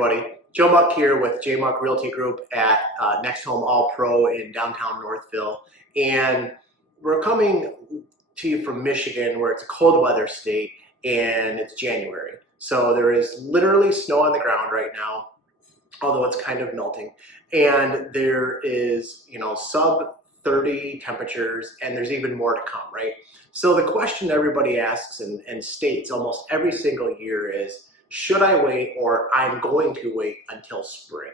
everybody. Joe Muck here with Muck Realty Group at Next Home All Pro in downtown Northville. And we're coming to you from Michigan, where it's a cold weather state and it's January. So there is literally snow on the ground right now, although it's kind of melting. And there is, sub 30 temperatures, and there's even more to come, right? So the question everybody asks and states almost every single year is, should I wait, or I'm going to wait until spring?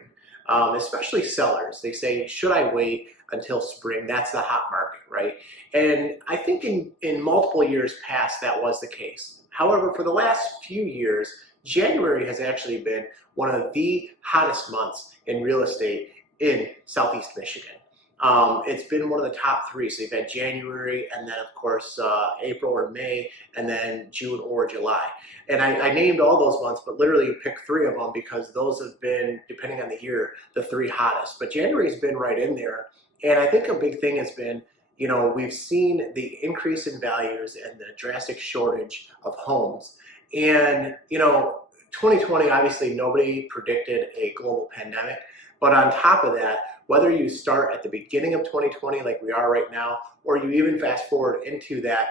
Especially sellers, they say, should I wait until spring? That's the hot market, right? And I think in multiple years past, that was the case. However, for the last few years, January has actually been one of the hottest months in real estate in Southeast Michigan. It's been one of the top three. So you've had January, and then of course April or May, and then June or July. And I named all those months, but literally you pick three of them because those have been, depending on the year, the three hottest. But January's been right in there. And I think a big thing has been, we've seen the increase in values and the drastic shortage of homes. And, 2020, obviously nobody predicted a global pandemic. But on top of that, whether you start at the beginning of 2020 like we are right now, or you even fast forward into that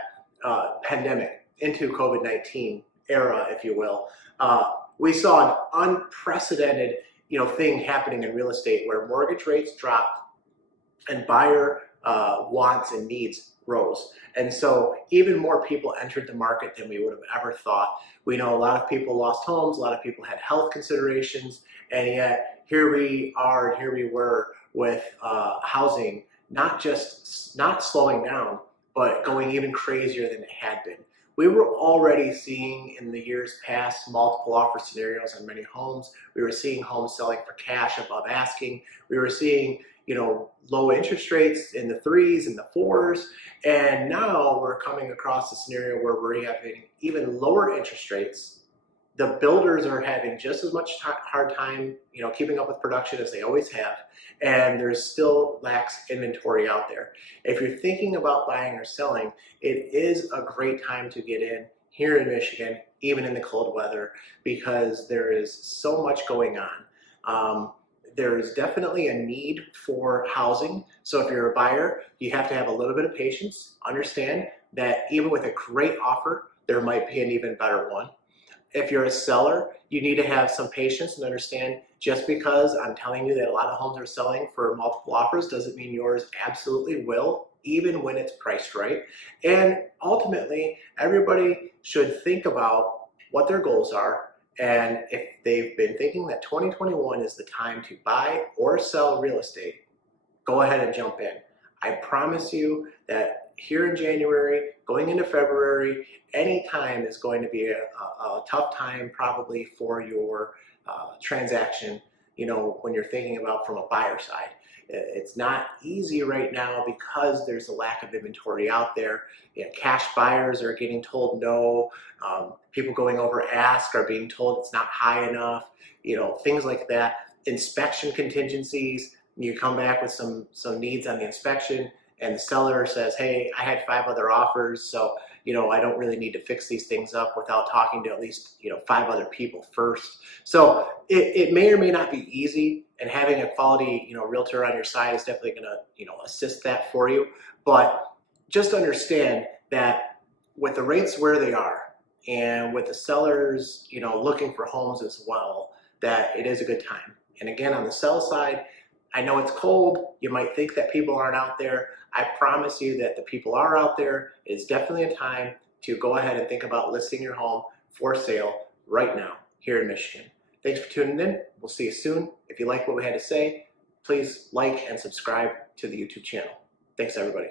pandemic, into COVID-19 era, if you will, we saw an unprecedented thing happening in real estate where mortgage rates dropped and buyer wants and needs rose. And so even more people entered the market than we would have ever thought. We know a lot of people lost homes, a lot of people had health considerations, and yet here we are and here we were with housing not slowing down, but going even crazier than it had been. We were already seeing in the years past multiple offer scenarios on many homes. We were seeing homes selling for cash above asking. We were seeing low interest rates in the 3s and the 4s. And now we're coming across a scenario where we're having even lower interest rates. The builders are having just as much hard time, keeping up with production as they always have. And there's still lacks inventory out there. If you're thinking about buying or selling, it is a great time to get in here in Michigan, even in the cold weather, because there is so much going on. There's definitely a need for housing. So if you're a buyer, you have to have a little bit of patience. Understand that even with a great offer, there might be an even better one. If you're a seller, you need to have some patience and understand just because I'm telling you that a lot of homes are selling for multiple offers doesn't mean yours absolutely will, even when it's priced right. And ultimately, everybody should think about what their goals are. And if they've been thinking that 2021 is the time to buy or sell real estate, go ahead and jump in. I promise you that here in January, going into February, any time is going to be a tough time probably for your transaction, when you're thinking about from a buyer side. It's not easy right now because there's a lack of inventory out there. Cash buyers are getting told no. People going over ask are being told it's not high enough. Things like that. Inspection contingencies. You come back with some needs on the inspection, and the seller says, hey, I had 5 other offers, so I don't really need to fix these things up without talking to at least 5 other people first. So it may or may not be easy, and having a quality realtor on your side is definitely going to assist that for you. But just understand that with the rates where they are, and with the sellers looking for homes as well, that it is a good time. And again, on the sell side, I know it's cold. You might think that people aren't out there. I promise you that the people are out there. It's definitely a time to go ahead and think about listing your home for sale right now here in Michigan. Thanks for tuning in. We'll see you soon. If you like what we had to say, please like and subscribe to the YouTube channel. Thanks, everybody.